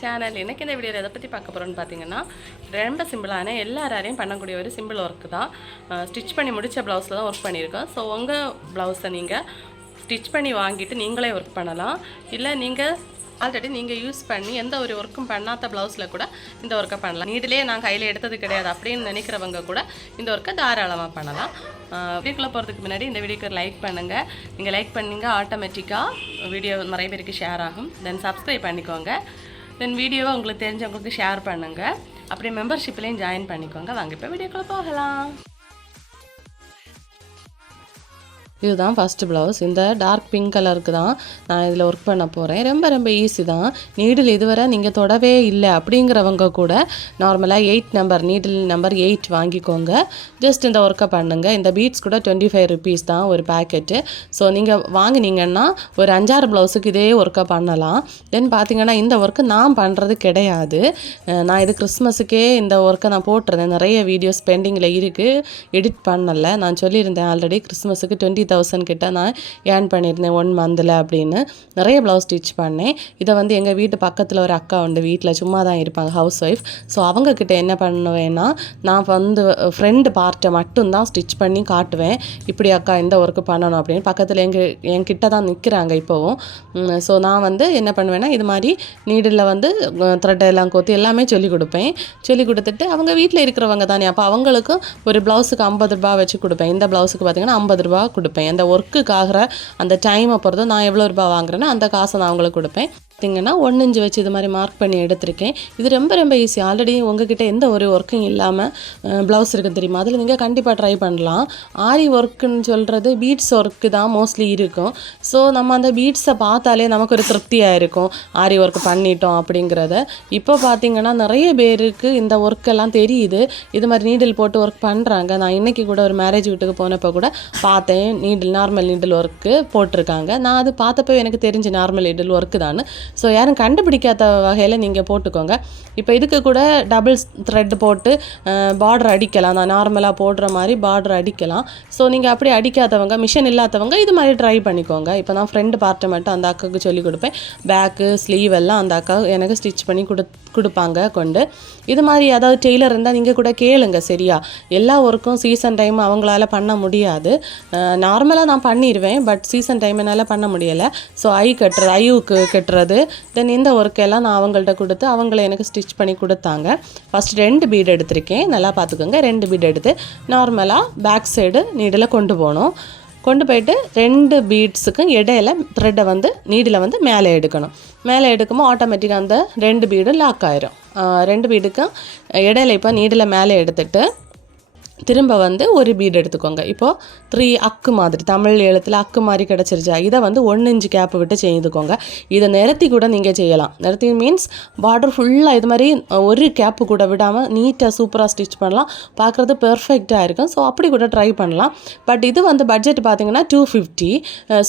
Channel எனக்கு இந்த வீடியோவில் எதை பற்றி பார்க்க போகிறோன்னு பார்த்தீங்கன்னா ரொம்ப சிம்பிளான எல்லாராரையும் பண்ணக்கூடிய ஒரு சிம்பிள் ஒர்க்கு தான். ஸ்டிச் பண்ணி முடித்த ப்ளவுஸில் தான் ஒர்க் பண்ணியிருக்கோம். ஸோ உங்கள் ப்ளவுஸை நீங்கள் ஸ்டிச் பண்ணி வாங்கிட்டு நீங்களே ஒர்க் பண்ணலாம். இல்லை நீங்கள் ஆல்ரெடி நீங்கள் யூஸ் பண்ணி எந்த ஒரு ஒர்க்கும் பண்ணாத ப்ளவுஸில் கூட இந்த ஒர்க்கை பண்ணலாம். நீட்டிலே நான் கையில் எடுத்தது கிடையாது அப்படின்னு நினைக்கிறவங்க கூட இந்த ஒர்க்கை தாராளமாக பண்ணலாம். வீடியோக்குள்ளே போகிறதுக்கு முன்னாடி இந்த வீடியோக்கு லைக் பண்ணுங்கள் நீங்கள் லைக் பண்ணீங்க ஆட்டோமேட்டிக்காக வீடியோ நிறைய பேருக்கு ஷேர் ஆகும். தென் சப்ஸ்கிரைப் பண்ணிக்கோங்க. தென் வீடியோவை உங்களுக்கு தெரிஞ்சவங்களுக்கு ஷேர் பண்ணுங்கள் அப்படியே மெம்பர்ஷிப்லேயும் ஜாயின் பண்ணிக்கோங்க. வாங்க இப்போ வீடியோக்குள்ளே போகலாம். இதுதான் ஃபஸ்ட்டு ப்ளவுஸ் இந்த டார்க் பிங்க் கலருக்கு தான் நான் இதில் ஒர்க் பண்ண போகிறேன் ரொம்ப ரொம்ப ஈஸி தான். நீடில் இதுவரை நீங்கள் தொடவே இல்லை. அப்படிங்கிறவங்க கூட நார்மலாக eight number needle number eight வாங்கிக்கோங்க. ஜஸ்ட் இந்த ஒர்க்கை பண்ணுங்கள் இந்த பீட்ஸ் கூட டுவெண்ட்டி ஃபைவ் ருபீஸ் தான் ஒரு பேக்கெட்டு ஸோ நீங்கள் வாங்கினீங்கன்னா ஒரு அஞ்சாறு ப்ளவுஸுக்கு இதே ஒர்க்கை பண்ணலாம். தென் பார்த்தீங்கன்னா இந்த ஒர்க்கு நான் பண்ணுறது கிடையாது. நான் இது கிறிஸ்மஸுக்கே இந்த ஒர்க்கை நான் போட்டிருந்தேன். நிறைய வீடியோஸ் பெண்டிங்கில் இருக்குது எடிட் பண்ணலை. நான் சொல்லியிருந்தேன் ஆல்ரெடி கிறிஸ்மஸுக்கு டுவெண்ட்டி தௌசண்ட் கிட்ட நான் ஏர்ன் பண்ணியிருந்தேன் ஒன் மந்தில் அப்படின்னு. நிறைய ப்ளவுஸ் ஸ்டிச் பண்ணேன். இதை வந்து எங்கள் வீட்டு பக்கத்தில் ஒரு அக்கா உண்டு வீட்டில் சும்மா தான் இருப்பாங்க ஹவுஸ் ஒய்ஃப் ஸோ அவங்கக்கிட்ட என்ன பண்ணுவேன்னா நான் வந்து ஃப்ரெண்டு பார்ட்டை மட்டும்தான் ஸ்டிச் பண்ணி காட்டுவேன். இப்படி அக்கா இந்த ஒர்க்கு பண்ணணும் அப்படின்னு. பக்கத்தில் எங்கள் என்கிட்ட தான் நிற்கிறாங்க இப்போவும் ஸோ நான் வந்து என்ன பண்ணுவேன்னா இது மாதிரி நீடில் வந்து த்ரெட் எல்லாம் கோத்து எல்லாமே சொல்லிக் கொடுப்பேன். சொல்லி கொடுத்துட்டு அவங்க வீட்டில் இருக்கிறவங்க தானே. அப்போ அவங்களுக்கும் ஒரு ப்ளவுஸுக்கு ஐம்பது ரூபா வச்சு கொடுப்பேன். இந்த ப்ளவுஸுக்கு பார்த்தீங்கன்னா ஐம்பது ரூபா கொடுப்பேன். அந்த ஒர்க்குக்காகிற அந்த டைமை பொறுத்து நான் எவ்வளோ ரூபா வாங்குறேன்னா அந்த காசை நான் அவங்களுக்கு கொடுப்பேன். பார்த்தீங்கன்னா ஒன்று இஞ்சு வச்சு இது மாதிரி மார்க் பண்ணி எடுத்திருக்கேன். இது ரொம்ப ரொம்ப ஈஸி ஆல்ரெடி உங்ககிட்ட எந்த ஒரு ஒர்க்கும் இல்லாமல் ப்ளவுஸ் இருக்குது தெரியுமா? அதில் நீங்கள் கண்டிப்பாக ட்ரை பண்ணலாம். ஆரி ஒர்க்குன்னு சொல்கிறது பீட்ஸ் ஒர்க்கு தான் மோஸ்ட்லி இருக்கும். ஸோ நம்ம அந்த பீட்ஸை பார்த்தாலே நமக்கு ஒரு திருப்தியாக இருக்கும். ஆரி ஒர்க் பண்ணிட்டோம் அப்படிங்கிறத. இப்போ பார்த்தீங்கன்னா நிறைய பேருக்கு இந்த ஒர்க்கெல்லாம் தெரியுது. இது மாதிரி நீடில் போட்டு ஒர்க் பண்ணுறாங்க நான் இன்றைக்கி கூட ஒரு மேரேஜ் வீட்டுக்கு போனப்போ கூட பார்த்தேன். நீடில் நார்மல் நீடில் ஒர்க்கு போட்டிருக்காங்க. நான் அது பார்த்தப்போ எனக்கு தெரிஞ்சு நார்மல் நீடில் ஒர்க்கு தான் ஸோ யாரும் கண்டுபிடிக்காத வகையில் நீங்கள் போட்டுக்கோங்க. இப்போ இதுக்கு கூட டபுள் த்ரெட் போட்டு பார்டர் அடிக்கலாம். நான் நார்மலாக போடுற மாதிரி பார்டர் அடிக்கலாம். ஸோ நீங்கள் அப்படி அடிக்காதவங்க மிஷின் இல்லாதவங்க இது மாதிரி ட்ரை பண்ணிக்கோங்க. இப்போ நான் ஃப்ரெண்டு பார்ட்டை மட்டும் அந்த அக்காவுக்கு சொல்லி கொடுப்பேன். பேக்கு ஸ்லீவ் எல்லாம் அந்த அக்கா எனக்கு ஸ்டிச் பண்ணி கொடு கொடுப்பாங்க கொண்டு. இது மாதிரி ஏதாவது டெய்லர் இருந்தால் நீங்கள் கூட கேளுங்க சரியா? எல்லா ஒர்க்கும் சீசன் டைம் அவங்களால பண்ண முடியாது. நார்மலாக நான் பண்ணிடுவேன் பட் சீசன் டைம் என்னால் பண்ண முடியலை. ஸோ ஐ கட்டுறது ஐயூக்கு கட்டுறது தென் இந்த ஒர்க்கெல்லாம் நான் அவங்கள்ட்ட கொடுத்து அவங்கள எனக்கு ஸ்டிச் பண்ணி கொடுத்தாங்க. ஃபஸ்ட் ரெண்டு பீடு எடுத்திருக்கேன். நல்லா பார்த்துக்கோங்க. ரெண்டு பீடு எடுத்து நார்மலாக பேக் சைடு நீடில் கொண்டு போகணும். கொண்டு போயிட்டு ரெண்டு பீட்ஸுக்கும் இடையில த்ரெட்டை வந்து நீடில் வந்து மேலே எடுக்கணும். மேலே எடுக்கும்போது ஆட்டோமேட்டிக்காக அந்த ரெண்டு பீடும் லாக் ஆயிரும். ரெண்டு பீடுக்கும் இடையில இப்போ நீடில் மேலே எடுத்துட்டு திரும்ப வந்து ஒரு பீடு எடுத்துக்கோங்க. இப்போது த்ரீ அக்கு மாதிரி தமிழ் எழுத்தில் அக்கு மாதிரி கிடச்சிருச்சா இதை வந்து ஒன்று இன்ச்சு கேப்பு விட்டு செய்துக்கோங்க. இதை நிறுத்தி கூட நீங்கள் செய்யலாம். நிறுத்தி மீன்ஸ் பார்டர் ஃபுல்லாக இது மாதிரி ஒரு கேப்பு கூட விடாமல் நீட்டாக சூப்பராக ஸ்டிச் பண்ணலாம். பார்க்குறது பெர்ஃபெக்டாக இருக்கும். ஸோ அப்படி கூட ட்ரை பண்ணலாம். பட் இது வந்து பட்ஜெட் பார்த்தீங்கன்னா டூ ஃபிஃப்டி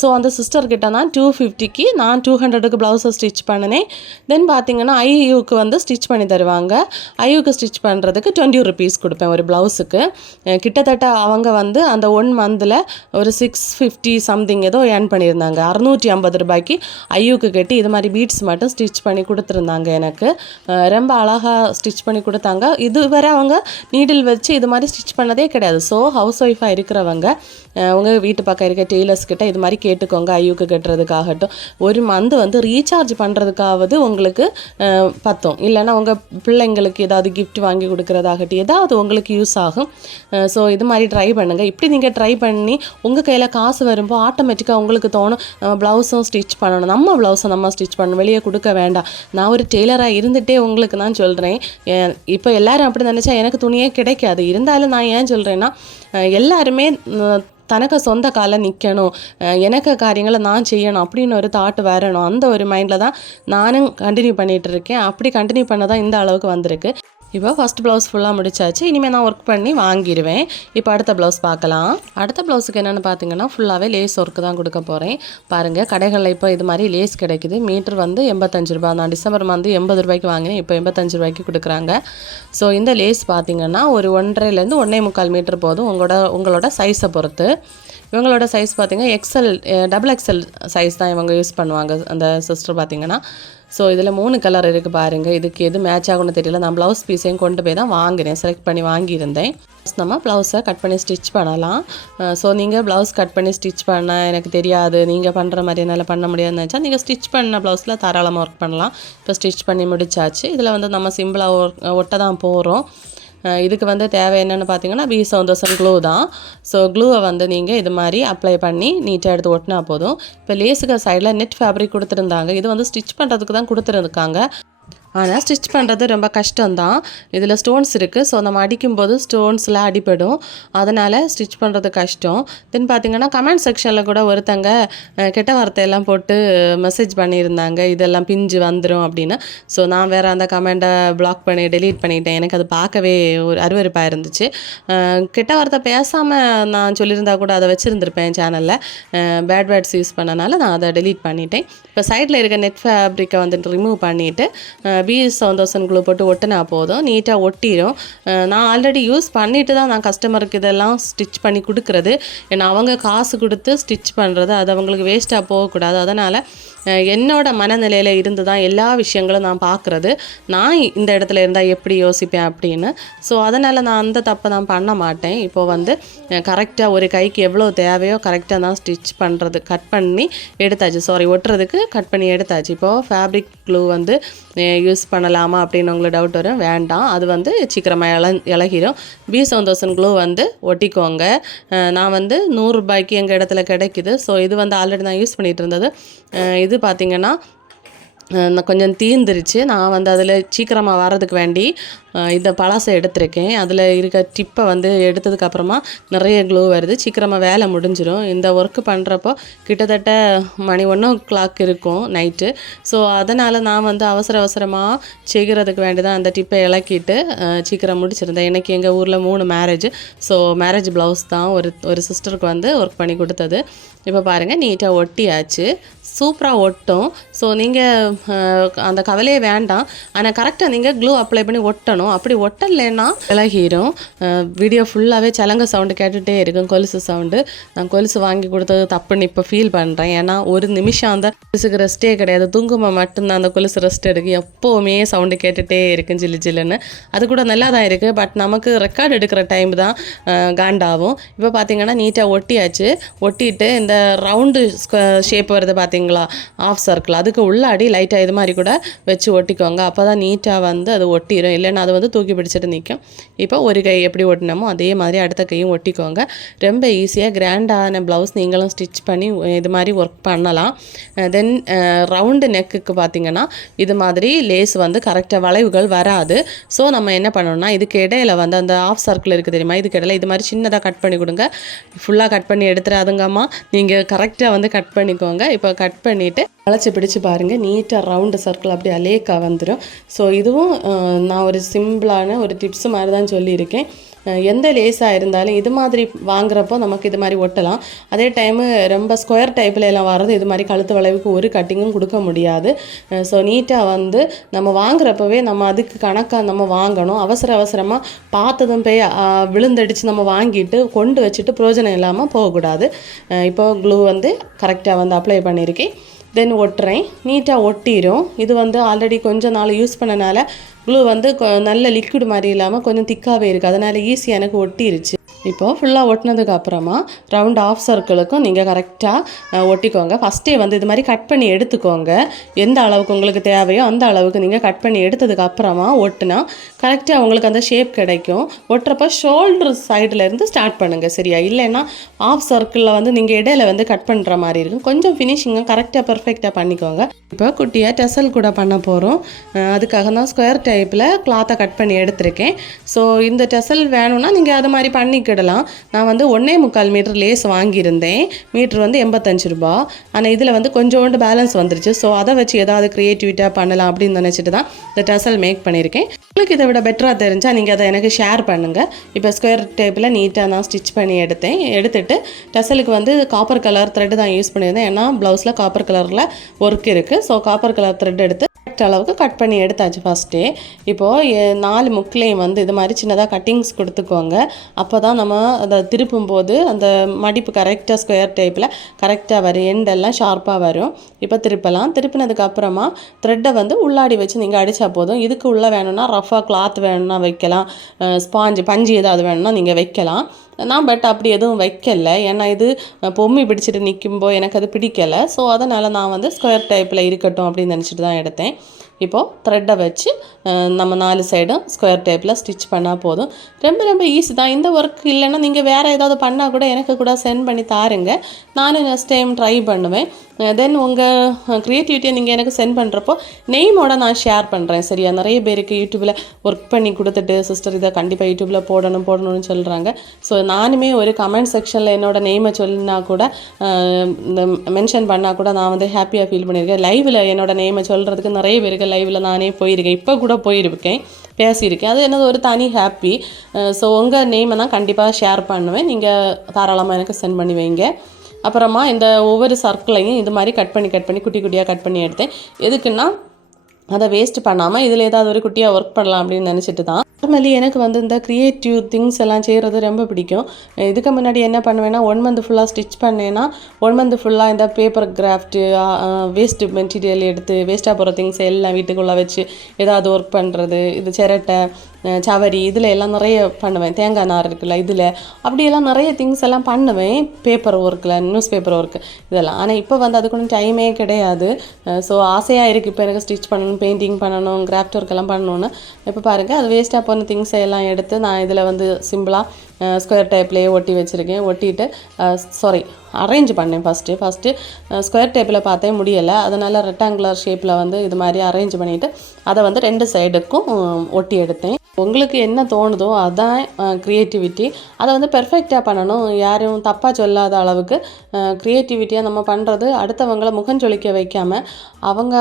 ஸோ அந்த சிஸ்டர் கிட்ட தான் டூ ஃபிஃப்டிக்கு நான் டூ ஹண்ட்ரடுக்கு ப்ளவுஸை ஸ்டிச் பண்ணினேன். தென் பார்த்தீங்கன்னா ஐயூக்கு வந்து ஸ்டிச் பண்ணி தருவாங்க. ஐயூக்கு ஸ்டிச் பண்ணுறதுக்கு டுவெண்ட்டி ருபீஸ் கொடுப்பேன் ஒரு ப்ளவுஸுக்கு கிட்டத்தட்ட அவங்க வந்து அந்த ஒன் மந்தில் ஒரு சிக்ஸ் ஃபிஃப்டி சம்திங் ஏதோ ஏர்ன் பண்ணியிருந்தாங்க. அறுநூற்றி ஐம்பது ரூபாய்க்கு ஐயூக்கு கட்டி இது மாதிரி பீட்ஸ் மட்டும் ஸ்டிச் பண்ணி கொடுத்துருந்தாங்க எனக்கு. ரொம்ப அழகாக ஸ்டிச் பண்ணி கொடுத்தாங்க. இதுவரை அவங்க நீடில் வச்சு இது மாதிரி ஸ்டிச் பண்ணதே கிடையாது. ஸோ ஹவுஸ் ஒய்ஃபாக இருக்கிறவங்க உங்கள் வீட்டு பக்கம் இருக்க டெய்லர்ஸ் கிட்ட இது மாதிரி கேட்டுக்கோங்க ஐயூக்கு கட்டுறதுக்காகட்டும். ஒரு மந்த் வந்து ரீசார்ஜ் பண்ணுறதுக்காவது உங்களுக்கு பத்தும். இல்லைன்னா உங்கள் பிள்ளைங்களுக்கு ஏதாவது கிஃப்ட் வாங்கி கொடுக்குறதாகட்டும் ஏதாவது உங்களுக்கு யூஸ் ஆகும். ஸோ இது மாதிரி ட்ரை பண்ணுங்கள் இப்படி நீங்கள் ட்ரை பண்ணி உங்கள் கையில் காசு வரும்போது ஆட்டோமேட்டிக்காக உங்களுக்கு தோணும் நம்ம ப்ளவுஸும் ஸ்டிச் பண்ணணும். நம்ம ப்ளவுஸை நம்ம ஸ்டிச் பண்ணணும். வெளியே கொடுக்க வேண்டாம். நான் ஒரு டெய்லராக இருந்துகிட்டே உங்களுக்கு நான் சொல்கிறேன் இப்போ எல்லாரும் அப்படி நினச்சா எனக்கு துணியே கிடைக்காது. இருந்தாலும் நான் ஏன் சொல்கிறேன்னா எல்லாருமே தனக்கு சொந்த காலை நிற்கணும் எனக்கு காரியங்களை நான் செய்யணும் அப்படின்னு ஒரு தாட் வரணும். அந்த ஒரு மைண்டில் தான் நானும் கண்டினியூ பண்ணிகிட்டு இருக்கேன். அப்படி கண்டினியூ பண்ண தான் இந்த அளவுக்கு வந்திருக்கு. இப்போ ஃபஸ்ட் ப்ளவுஸ் ஃபுல்லாக முடிச்சாச்சு. இனிமேல் நான் ஒர்க் பண்ணி வாங்கிடுவேன் இப்போ அடுத்த ப்ளவுஸ் பார்க்கலாம். அடுத்த ப்ளவுஸுக்கு என்னென்னு பார்த்தீங்கன்னா ஃபுல்லாகவே லேஸ் ஒர்க்கு தான் கொடுக்க போகிறேன் பாருங்கள் கடைகளில் இப்போ இது மாதிரி லேஸ் கிடைக்குது. மீட்டர் வந்து எண்பத்தஞ்சு ரூபா நான் டிசம்பர் வந்து எண்பது ரூபாய்க்கு வாங்கினேன். இப்போ எண்பத்தஞ்சு ரூபாய்க்கு கொடுக்குறாங்க. ஸோ இந்த லேஸ் பார்த்தீங்கன்னா ஒரு ஒன்றரைலேருந்து ஒன்றே முக்கால் மீட்டர் போதும். உங்களோட உங்களோட சைஸை பொறுத்து. இவங்களோட சைஸ் பார்த்தீங்கன்னா எக்ஸல் டபுள் எக்ஸல் சைஸ் தான் இவங்க யூஸ் பண்ணுவாங்க. அந்த சிஸ்டர் பார்த்தீங்கன்னா ஸோ இதில் மூணு கலர் இருக்குது பாருங்கள் இதுக்கு எது மேட்ச் ஆகும்னு தெரியல. நான் ப்ளவுஸ் பீஸையும் கொண்டு போய் தான் வாங்கினேன். செலக்ட் பண்ணி வாங்கியிருந்தேன். நம்ம ப்ளவுஸை கட் பண்ணி ஸ்டிச் பண்ணலாம். ஸோ நீங்கள் ப்ளவுஸ் கட் பண்ணி ஸ்டிச் பண்ண எனக்கு தெரியாது. நீங்கள் பண்ணுற மாதிரி என்னால் பண்ண முடியாதுன்னு நினச்சா நீங்கள் ஸ்டிச் பண்ண ப்ளவுஸில் தாராளமாக ஒர்க் பண்ணலாம். இப்போ ஸ்டிச் பண்ணி முடிச்சாச்சு. இதில் வந்து நம்ம சிம்பிளாக ஒர்க் ஒட்ட தான் போகிறோம் இதுக்கு வந்து தேவை என்னென்னு பார்த்தீங்கன்னா பி சவுந்தோசன் க்ளூ தான். ஸோ க்ளூவை வந்து நீங்கள் இது மாதிரி அப்ளை பண்ணி நீட்டாக எடுத்து ஒட்டினா போதும். இப்போ லேஸுக்கு சைடில் நெட் ஃபேப்ரிக் கொடுத்துருந்தாங்க. இது வந்து ஸ்டிச் பண்ணுறதுக்கு தான் கொடுத்துருக்காங்க. ஆனால் ஸ்டிச் பண்ணுறது ரொம்ப கஷ்டம்தான். இதில் ஸ்டோன்ஸ் இருக்குது ஸோ நம்ம அடிக்கும்போது ஸ்டோன்ஸ்லாம் அடிபடும். அதனால் ஸ்டிச் பண்ணுறது கஷ்டம். தென் பார்த்தீங்கன்னா கமெண்ட் செக்ஷனில் கூட ஒருத்தங்க கெட்ட வார்த்தையெல்லாம் போட்டு மெசேஜ் பண்ணியிருந்தாங்க. இதெல்லாம் பிஞ்சு வந்துடும் அப்படின்னு. ஸோ நான் வேறு அந்த கமெண்ட்டை பிளாக் பண்ணி டெலீட் பண்ணிட்டேன். எனக்கு அது பார்க்கவே ஒரு அருவருப்பாக இருந்துச்சு. கெட்ட வார்த்தை பேசாமல் நான் சொல்லியிருந்தா கூட அதை வச்சுருந்துருப்பேன் சேனலில் பேட் வேர்ட்ஸ் யூஸ் பண்ணனால நான் அதை டெலீட் பண்ணிட்டேன். இப்போ சைடில் இருக்க நெட் ஃபேப்ரிக்கை வந்துட்டு ரிமூவ் பண்ணிவிட்டு பி செவன் தௌசண்ட் குளூ போட்டு ஒட்டினா போதும். நீட்டாக ஒட்டிடும் நான் ஆல்ரெடி யூஸ் பண்ணிட்டு தான் நான் கஸ்டமருக்கு இதெல்லாம் ஸ்டிச் பண்ணி கொடுக்குறது. ஏன்னா அவங்க காசு கொடுத்து ஸ்டிச் பண்ணுறது அது அவங்களுக்கு வேஸ்ட்டாக போகக்கூடாது. அதனால் என்னோட மனநிலையில் இருந்து தான் எல்லா விஷயங்களும் நான் பார்க்குறது நான் இந்த இடத்துல இருந்தால் எப்படி யோசிப்பேன் அப்படின்னு. ஸோ அதனால் நான் அந்த தப்பை நான் பண்ண மாட்டேன். இப்போ வந்து கரெக்டாக ஒரு கைக்கு எவ்வளோ தேவையோ கரெக்டாக தான் ஸ்டிச் பண்ணுறது கட் பண்ணி எடுத்தாச்சு. சாரி ஒட்டுறதுக்கு கட் பண்ணி எடுத்தாச்சு. இப்போது ஃபேப்ரிக் க்ளூ வந்து யூஸ் பண்ணலாமா அப்படின்னு உங்களுக்கு டவுட் வரும்? வேண்டாம். அது வந்து சீக்கிரமாக இள இழகிரும் பி செவன் தௌசண்ட் க்ளூ வந்து ஒட்டிக்கோங்க. நான் வந்து நூறுரூபாய்க்கு எங்கள் இடத்துல கிடைக்குது. ஸோ இது வந்து ஆல்ரெடி நான் யூஸ் பண்ணிகிட்டு இருந்தது. இது இது பார்த்திங்கன்னா கொஞ்சம் தீர்ந்துருச்சு நான் வந்து அதில் சீக்கிரமாக வர்றதுக்கு வேண்டி இந்த பழசை எடுத்திருக்கேன். அதில் இருக்க டிப்பை வந்து எடுத்ததுக்கப்புறமா நிறைய க்ளோ வருது. சீக்கிரமாக வேலை முடிஞ்சிடும் இந்த ஒர்க்கு பண்ணுறப்போ கிட்டத்தட்ட மணி ஒன் ஓ கிளாக் இருக்கும் நைட்டு ஸோ அதனால் நான் வந்து அவசர அவசரமாக செய்கிறதுக்கு வேண்டி தான் அந்த டிப்பை இலக்கிட்டு சீக்கிரம் முடிச்சிருந்தேன். எனக்கு எங்கள் ஊரில் மூணு மேரேஜ் ஸோ மேரேஜ் ப்ளவுஸ் தான் ஒரு ஒரு சிஸ்டருக்கு வந்து ஒர்க் பண்ணி கொடுத்தது. இப்போ பாருங்கள் நீட்டாக ஒட்டியாச்சு. சூப்பராக ஒட்டும். ஸோ நீங்கள் அந்த கவலையே வேண்டாம். ஆனால் கரெக்டாக நீங்கள் க்ளூ அப்ளை பண்ணி ஒட்டணும். அப்படி ஒட்டலைன்னா விலகிடும் வீடியோ ஃபுல்லாகவே சலங்க சவுண்டு கேட்டுகிட்டே இருக்கும். கொலுசு சவுண்டு நான் கொலுசு வாங்கி கொடுத்தது தப்புன்னு இப்போ ஃபீல் பண்ணுறேன் ஏன்னா ஒரு நிமிஷம் அந்த கொலுசுக்கு ரெஸ்ட்டே கிடையாது. தூங்குமா மட்டும்தான் அந்த கொலுசு ரெஸ்ட் எடுக்கும். எப்போவுமே சவுண்டு கேட்டுகிட்டே இருக்கும் ஜில்லு ஜில்லுன்னு. அது கூட நல்லா தான் இருக்குது பட் நமக்கு ரெக்கார்ட் எடுக்கிற டைம் தான் காண்டாகும். இப்போ பார்த்தீங்கன்னா நீட்டாக ஒட்டியாச்சு. ஒட்டிட்டு இந்த ரவுண்டு ஷேப் வருது பார்த்தீங்களா ஆஃப் சர்க்கிள் அதுக்கு உள்ளாடி லைட்டாக இது மாதிரி கூட வச்சு ஒட்டிக்கோங்க. அப்போ தான் நீட்டாக வந்து அது ஒட்டிடும் இல்லைன்னா அது வந்து தூக்கி பிடிச்சிட்டு நிற்கும் இப்போ ஒரு கை எப்படி ஒட்டினமோ அதே மாதிரி அடுத்த கையும் ஒட்டிக்கோங்க. ரொம்ப ஈஸியாக கிராண்டான ப்ளவுஸ் நீங்களும் ஸ்டிச் பண்ணி இது மாதிரி ஒர்க் பண்ணலாம். தென் ரவுண்டு நெக்குக்கு பார்த்தீங்கன்னா இது மாதிரி லேஸ் வந்து கரெக்டாக வளைவுகள் வராது. ஸோ நம்ம என்ன பண்ணணும்னா இதுக்கு இடையில வந்து அந்த ஆஃப் சர்க்கிள் இருக்குது தெரியுமா? இதுக்கு இடையில இது மாதிரி சின்னதாக கட் பண்ணி கொடுங்க. ஃபுல்லாக கட் பண்ணி எடுத்துடாதுங்கம்மா நீங்கள் கரெக்டாக வந்து கட் பண்ணிக்கோங்க. இப்போ கட் பண்ணிவிட்டு அழைச்சி பிடிச்சு பாருங்கள் நீட்டாக ரவுண்டு சர்க்கிள் அப்படியே அலேக்காக வந்துடும் ஸோ இதுவும் நான் ஒரு சிம்பிளான ஒரு டிப்ஸ் மாதிரி தான் சொல்லியிருக்கேன் எந்த லேஸாக இருந்தாலும் இது மாதிரி வாங்குறப்போ நமக்கு இது மாதிரி ஒட்டலாம். அதே டைமு ரொம்ப ஸ்கொயர் டைப்பில் எல்லாம் வர்றது இது மாதிரி கழுத்து வளைவுக்கு ஒரு கட்டிங்கும் கொடுக்க முடியாது. ஸோ நீட்டாக வந்து நம்ம வாங்குறப்பவே நம்ம அதுக்கு கணக்காக நம்ம வாங்கணும். அவசர அவசரமாக பார்த்ததும் போய் விழுந்தடிச்சு நம்ம வாங்கிட்டு கொண்டு வச்சுட்டு பிரயோஜனம் இல்லாமல் போகக்கூடாது. இப்போ க்ளூ வந்து கரெக்டாக வந்து அப்ளை பண்ணியிருக்கேன். தென் ஒட்டுறேன். நீட்டாக ஒட்டிடும் இது வந்து ஆல்ரெடி கொஞ்ச நாள் யூஸ் பண்ணனால க்ளூ வந்து கொ- நல்ல லிக்விட் மாதிரி இல்லாமல் கொஞ்சம் திக்காகவே இருக்குது அதனால் ஈஸியாக எனக்கு ஒட்டிருச்சு. இப்போ ஃபுல்லாக ஒட்டினதுக்கு அப்புறமா ரவுண்ட் ஆஃப் சர்க்கிளுக்கும் நீங்கள் கரெக்டாக ஒட்டிக்கோங்க. ஃபஸ்ட்டே வந்து இது மாதிரி கட் பண்ணி எடுத்துக்கோங்க. எந்த அளவுக்கு உங்களுக்கு தேவையோ அந்த அளவுக்கு நீங்கள் கட் பண்ணி எடுத்ததுக்கு அப்புறமா ஒட்டினா கரெக்டாக உங்களுக்கு அந்த ஷேப் கிடைக்கும். ஒட்டுறப்ப ஷோல்டர் சைடில் இருந்து ஸ்டார்ட் பண்ணுங்கள் சரியா? இல்லைன்னா ஆஃப் சர்க்கிளில் வந்து நீங்கள் இடையில வந்து கட் பண்ணுற மாதிரி இருக்கும். கொஞ்சம் ஃபினிஷிங்காக கரெக்டாக பர்ஃபெக்டாக பண்ணிக்கோங்க. இப்போ குட்டியாக டெசல் கூட பண்ண போகிறோம் அதுக்காக தான் ஸ்கொயர் டைப்பில் கிளாத்தை கட் பண்ணி எடுத்திருக்கேன். ஸோ இந்த டெசல் வேணும்னா நீங்கள் அது மாதிரி பண்ணிக்கிடலாம் நான் வந்து ஒன்றே முக்கால் மீட்டர் லேஸ் வாங்கியிருந்தேன். மீட்ரு வந்து எண்பத்தஞ்சு ரூபா. ஆனால் இதில் வந்து கொஞ்சோண்டு பேலன்ஸ் வந்துருச்சு. ஸோ அதை வச்சு ஏதாவது க்ரியேட்டிவிட்டியாக பண்ணலாம் அப்படின்னு நினச்சிட்டு தான் இந்த டசல் மேக் பண்ணியிருக்கேன். உங்களுக்கு இதை விட பெட்டராக தெரிஞ்சால் நீங்கள் அதை எனக்கு ஷேர் பண்ணுங்கள் இப்போ ஸ்கொயர் டேப்பில் நீட்டாக நான் ஸ்டிச் பண்ணி எடுத்தேன். எடுத்துட்டு டசலுக்கு வந்து காப்பர் கலர் த்ரெட்டு தான் யூஸ் பண்ணியிருந்தேன். ஏன்னா ப்ளவுஸில் காப்பர் கலரில் ஒர்க் இருக்குது ஸோ காப்பர் கலர் த்ரெட் எடுத்து கரெக்ட் அளவுக்கு கட் பண்ணி எடுத்தாச்சு ஃபஸ்ட்டே இப்போது நாலு முக்கிலையும் வந்து இது மாதிரி சின்னதாக கட்டிங்ஸ் கொடுத்துக்கோங்க. அப்போ தான் நம்ம அதை திருப்பும் போது அந்த மடிப்பு கரெக்டாக ஸ்கொயர் டைப்பில் கரெக்டாக வரும். எண்டெல்லாம் ஷார்ப்பாக வரும். இப்போ திருப்பலாம். திருப்பினதுக்கப்புறமா த்ரெட்டை வந்து உள்ளாடி வச்சு நீங்கள் அடித்தா போதும். இதுக்கு உள்ளே வேணும்னா ரஃபாக கிளாத் வேணும்னா வைக்கலாம். ஸ்பாஞ்சு பஞ்சு ஏதாவது வேணும்னா நீங்கள் வைக்கலாம். நான் பட் அப்படி எதுவும் வைக்கல. ஏன்னா இது பொம்மி பிடிச்சிட்டு நிற்கும்போ எனக்கு அது பிடிக்கலை. ஸோ அதனால் நான் வந்து ஸ்கொயர் டைப்பில் இருக்கட்டும் அப்படின்னு நினச்சிட்டு தான் எடுத்தேன். இப்போது த்ரெட்டை வச்சு நம்ம நாலு சைடும் ஸ்கொயர் டைப்பில் ஸ்டிச் பண்ணால் போதும். ரொம்ப ரொம்ப ஈஸி தான். இந்த ஒர்க் இல்லைன்னா நீங்கள் வேறு ஏதாவது பண்ணால் கூட எனக்கு கூட சென்ட் பண்ணி தாருங்க. நானும் நெக்ஸ்ட் டைம் ட்ரை பண்ணுவேன். தென் உங்கள் க்ரியேட்டிவிட்டியை நீங்கள் எனக்கு சென்ட் பண்ணுறப்போ நெய்மோட நான் ஷேர் பண்ணுறேன் சரியா? நிறைய பேருக்கு யூடியூப்பில் ஒர்க் பண்ணி கொடுத்துட்டு சிஸ்டர் இதை கண்டிப்பாக யூடியூப்பில் போடணும் போடணும்னு சொல்கிறாங்க ஸோ நானுமே ஒரு கமெண்ட் செக்ஷனில் என்னோட நெய்மை சொல்லினா கூட uh, இந்த மென்ஷன் பண்ணால் கூட நான் வந்து ஹாப்பியாக ஃபீல் பண்ணியிருக்கேன். லைவில் என்னோட நெய்மை சொல்கிறதுக்கு நிறைய பேருக்கு லைவில் நானே போயிருக்கேன். இப்போ கூட போயிருக்கேன் பேசியிருக்கேன். அது என்னது ஒரு தனி ஹாப்பி ஸோ uh, உங்கள் நேமை தான் கண்டிப்பாக ஷேர் பண்ணுவேன். நீங்கள் தாராளமாக எனக்கு சென்ட் பண்ணி வைங்க. அப்புறமா இந்த ஒவ்வொரு சர்க்கிளையும் இது மாதிரி கட் பண்ணி கட் பண்ணி குட்டி குட்டியாக கட் பண்ணி எடுத்தேன். எதுக்குன்னா அதை வேஸ்ட் பண்ணாமல் இதில் ஏதாவது ஒரு குட்டியாக ஒர்க் பண்ணலாம் அப்படின்னு நினச்சிட்டு தான் நார்மலி எனக்கு வந்து இந்த க்ரியேட்டிவ் திங்ஸ் எல்லாம் செய்கிறது ரொம்ப பிடிக்கும். இதுக்கு முன்னாடி என்ன பண்ணுவேன்னா ஒன் மந்த் ஃபுல்லாக ஸ்டிச் பண்ணேன்னா ஒன் மந்த் ஃபுல்லாக இந்த பேப்பர் கிராஃப்ட்டு வேஸ்ட்டு மெட்டீரியல் எடுத்து வேஸ்ட்டாக போகிற திங்ஸ் எல்லாம் வீட்டுக்குள்ளே வச்சு ஏதாவது ஒர்க் பண்ணுறது இது சிரட்டை சவரி இதில் எல்லாம் நிறைய பண்ணுவேன். தேங்காய் நார் இருக்குல்ல இதில். அப்படியெல்லாம் நிறைய திங்ஸ் எல்லாம் பண்ணுவேன். பேப்பர் ஒர்க்கில் நியூஸ் பேப்பர் ஒர்க்கு இதெல்லாம். ஆனால் இப்போ வந்து அதுக்கு ஒன்றும் டைமே கிடையாது. ஸோ ஆசையாக இருக்குது இப்போ எனக்கு ஸ்டிச் பண்ணணும் பெயிண்டிங் பண்ணணும் கிராஃப்ட் ஒர்க் எல்லாம் பண்ணணும்னு. இப்போ பாருங்கள் அது வேஸ்ட்டாக போன திங்ஸ் எல்லாம் எடுத்து நான் இதில் வந்து சிம்பிளாக ஸ்கொயர் டைப்லேயே ஒட்டி வச்சுருக்கேன் ஒட்டிட்டு சாரி அரேஞ்ச் பண்ணேன் ஃபஸ்ட்டு ஃபஸ்ட்டு ஸ்கொயர் டைப்பில் பார்த்தே முடியலை அதனால் ரெக்டாங்குலர் ஷேப்பில் வந்து இது மாதிரி அரேஞ்ச் பண்ணிவிட்டு அதை வந்து ரெண்டு சைடுக்கும் ஒட்டி எடுத்தேன் உங்களுக்கு என்ன தோணுதோ அதான் க்ரியேட்டிவிட்டி அதை வந்து பெர்ஃபெக்டாக பண்ணணும் யாரும் தப்பாக சொல்லாத அளவுக்கு க்ரியேட்டிவிட்டியாக நம்ம பண்ணுறது அடுத்தவங்கள முகஞ்சொலிக்க வைக்காமல் அவங்க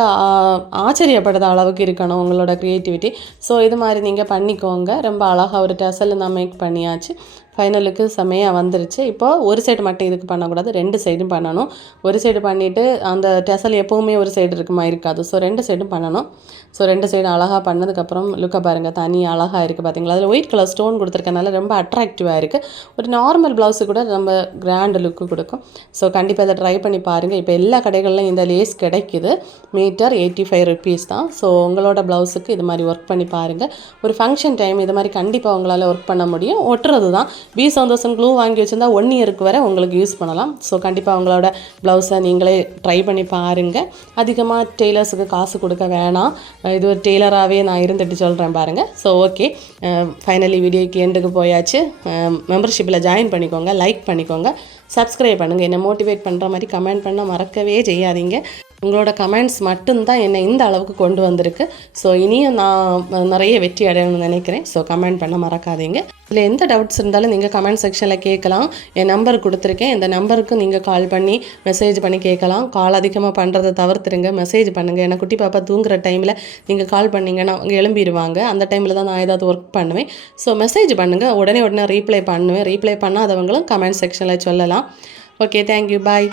ஆச்சரியப்படுத ஆச்சரியப்படுற அளவுக்கு இருக்கணும் உங்களோட க்ரியேட்டிவிட்டி ஸோ இது மாதிரி நீங்கள் பண்ணிக்கோங்க ரொம்ப அழகாக ஒரு டெசல் நான் மேக் பண்ணியாச்சு ஃபைனலுக்கு செமையாக வந்துருச்சு. இப்போ ஒரு சைடு மட்டும் இதுக்கு பண்ணக்கூடாது. ரெண்டு சைடும் பண்ணணும். ஒரு சைடு பண்ணிவிட்டு அந்த டெசல் எப்போவுமே ஒரு சைடு இருக்குமா இருக்காது. ஸோ ரெண்டு சைடும் பண்ணணும். ஸோ ரெண்டு சைடும் அழகாக பண்ணதுக்கப்புறம் லுக்கை பாருங்கள் தனி அழகாக இருக்குது பார்த்தீங்களா அதில் ஒயிட் கலர் ஸ்டோன் கொடுத்துருக்கனால ரொம்ப அட்ராக்டிவாக இருக்குது ஒரு நார்மல் ப்ளவுஸு கூட ரொம்ப கிராண்ட் லுக்கு கொடுக்கும். ஸோ கண்டிப்பாக இதை ட்ரை பண்ணி பாருங்கள் இப்போ எல்லா கடைகள்லையும் இந்த லேஸ் கிடைக்குது. மீட்டர் எயிட்டி ஃபைவ் ருபீஸ் தான். ஸோ உங்களோட ப்ளவுஸுக்கு இது மாதிரி ஒர்க் பண்ணி பாருங்கள் ஒரு ஃபங்க்ஷன் டைம் இது மாதிரி கண்டிப்பாக உங்களால் ஒர்க் பண்ண முடியும். ஒட்டுறது தான் பி சந்தோஷம் க்ளூ வாங்கி வச்சிருந்தா ஒன் இயருக்கு வரை உங்களுக்கு யூஸ் பண்ணலாம். ஸோ கண்டிப்பாக உங்களோட ப்ளவுஸை நீங்களே ட்ரை பண்ணி பாருங்கள் அதிகமாக டெய்லர்ஸுக்கு காசு கொடுக்க வேணாம். இது ஒரு டெய்லராகவே நான் இருந்துட்டு சொல்கிறேன் பாருங்கள் ஸோ ஓகே ஃபைனலி வீடியோக்கு எண்டுக்கு போயாச்சு. மெம்பர்ஷிப்பில் ஜாயின் பண்ணிக்கோங்க லைக் பண்ணிக்கோங்க சப்ஸ்கிரைப் பண்ணுங்கள் என்னை மோட்டிவேட் பண்ணுற மாதிரி கமெண்ட் பண்ண மறக்கவே செய்யாதீங்க. உங்களோட கமெண்ட்ஸ் மட்டும்தான் என்னை இந்த அளவுக்கு கொண்டு வந்திருக்கு. ஸோ இனியும் நான் நிறைய வெற்றி அடையணும்னு நினைக்கிறேன். ஸோ கமெண்ட் பண்ண மறக்காதீங்க. இதில் எந்த டவுட்ஸ் இருந்தாலும் நீங்கள் கமெண்ட் செக்ஷனில் கேட்கலாம். என் நம்பர் கொடுத்துருக்கேன். இந்த நம்பருக்கு நீங்கள் கால் பண்ணி மெசேஜ் பண்ணி கேட்கலாம். கால் அதிகமாக பண்ணுறதை தவிர்த்துருங்க. மெசேஜ் பண்ணுங்கள் ஏன்னா குட்டி பாப்பா தூங்குற டைமில் நீங்கள் கால் பண்ணீங்கன்னா அவங்க எழும்பிடுவாங்க அந்த டைமில் தான் நான் ஏதாவது ஒர்க் பண்ணுவேன். ஸோ மெசேஜ் பண்ணுங்கள் உடனே உடனே ரீப்ளை பண்ணுவேன். ரீப்ளை பண்ணாதவங்களும் கமெண்ட் செக்ஷனில் சொல்லலாம். Okay thank you bye